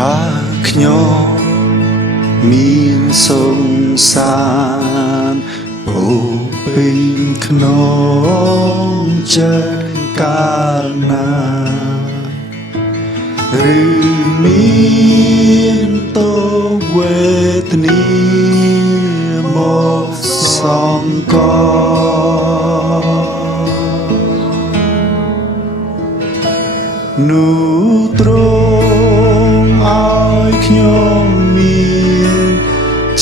รักញោមមានសង្សារអូពេញក្នុងចិត្តកាលណាឬមានទោវេទនាមកសង្កនោះត្រង់ឲ្យខ្ញុំមាន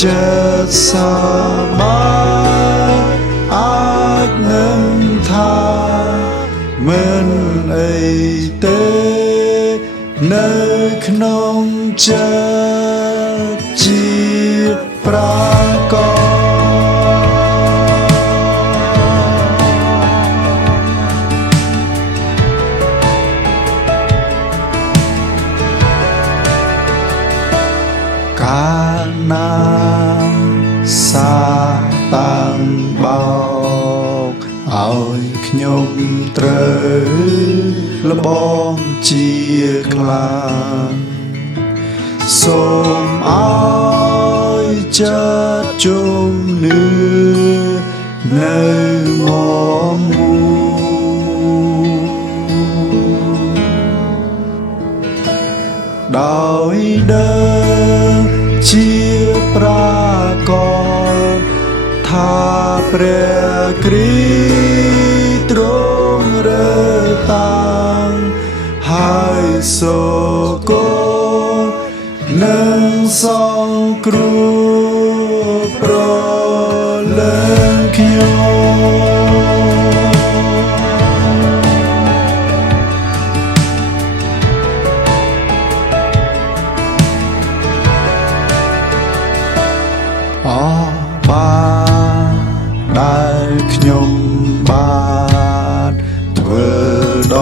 ចិត្តសប្បាយអាចនឹងថាមិនអីទេនៅក្នុងចិត្តជាប្រាកដកាលណាសាតាំងបោកឲ្យខ្ញុំត្រូវលបងជាខ្លាំងសូមឲ្យចិត្តជំនឿនៅមកដោយដើរជាប្រាកដថាព្រះគ្រីស្ទទ្រង់រើតាំងហើយសូកូននឹងសង្គ្រោះប្រលើងខ្ញុំអបានដែលខ្ញុំបានធ្វើដ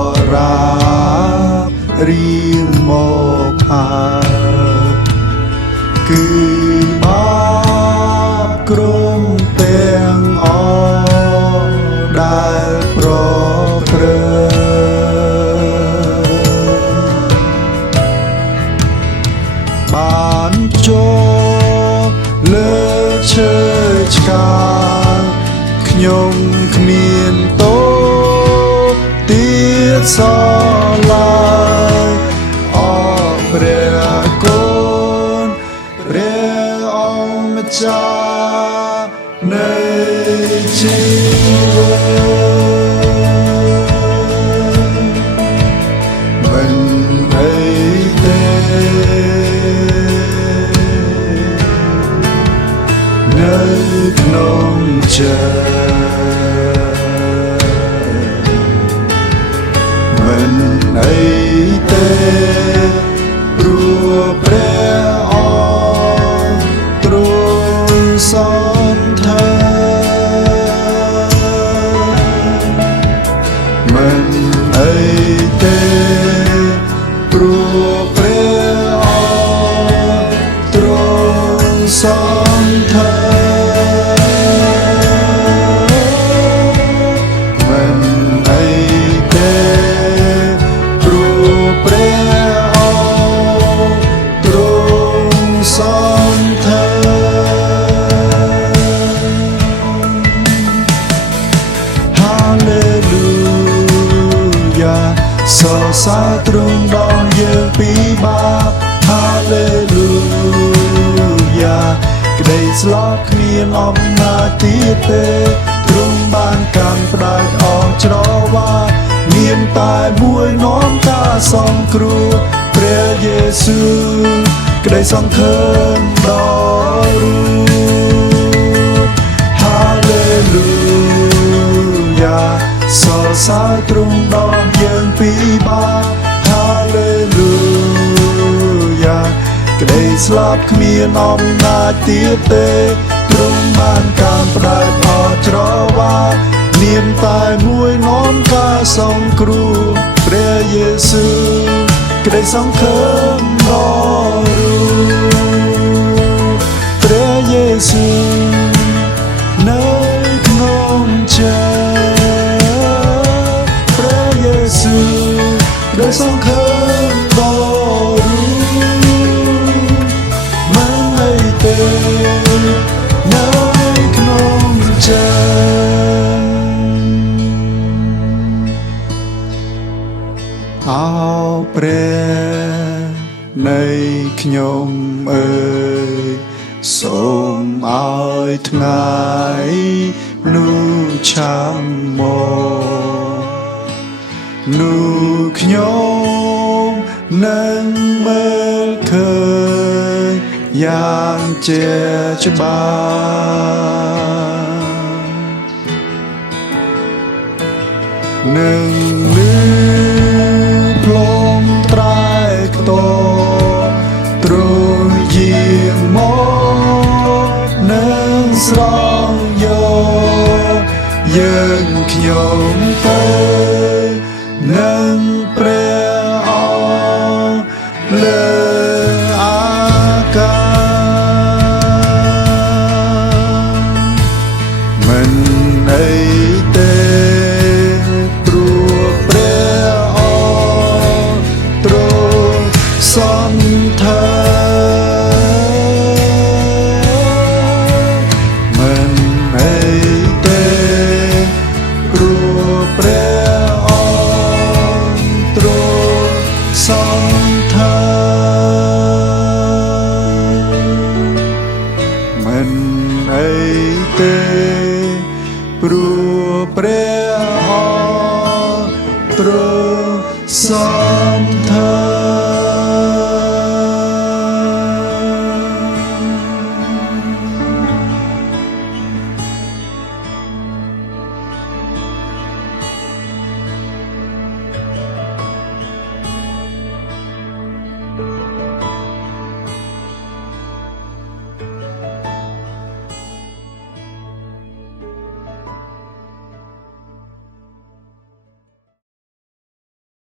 ល់រាបរៀងមកហើយគឺបាបក្រុមទាំងអស់ដែលប្រព្រឹត្តបានចូលលើឈើឆ្កាងខ្ញុំគ្មានទោសទៀតសឡើយអរព្រះគុណព្រះអង្គម្ចាស់នៃជីវិតមិនអីទេនៅក្នុងចិត្តមិនអីទេព្រោះព្រះអង្គទ្រង់សន្តានមិនអីទេព្រោះព្រះអង្គទ្រង់សន្តានសរសើរទ្រង់ដល់យើងពីបាប Hallelujah ក្តីស្លាប់គ្មានអំណាចទៀតទេទ្រង់បានកាន់ផ្ដាច់អស់ច្រវាមានតែមួយនាំការសង្គ្រោះព្រះយេស៊ូវក្តីសង្ឃឹមដល់រូប Hallelujah សរសើរទ្រង់ដល់យើងពីបាប Hallelujah ក្តីស្លាប់គ្មានអំណាចទៀតទេទ្រង់បានកាន់ផ្ដាច់អស់ច្រវាមានតែមួយនាំការសង្គ្រោះព្រះយេស៊ូវក្តីសង្ឃឹមដល់រូបព្រះយេស៊ូវនៅក្នុងចិត្តព្រះយេស៊ូវ ដែលសង្ឃឹមដល់ នៃខ្ញុំអើយសូមឲ្យថ្ងៃនោះឆាំមកនោះខ្ញុំនឹងមើលឃើញយ៉ាងជាច្បាស់នឹងលឺផ្លងត្រែខ្ទរទ្រយាងមកនឹងស្រង់យកយើងខ្ញុំទៅនឹងព្រះអង្គលើអាកាសមិនអីទេព្រោះព្រះអង្គទ្រង់សន្ធើមិនអីទេព្រោះព្រះអង្គទ្រង់សន្ធើមិនអីទេព្រោះព្រះអង្គទ្រង់ស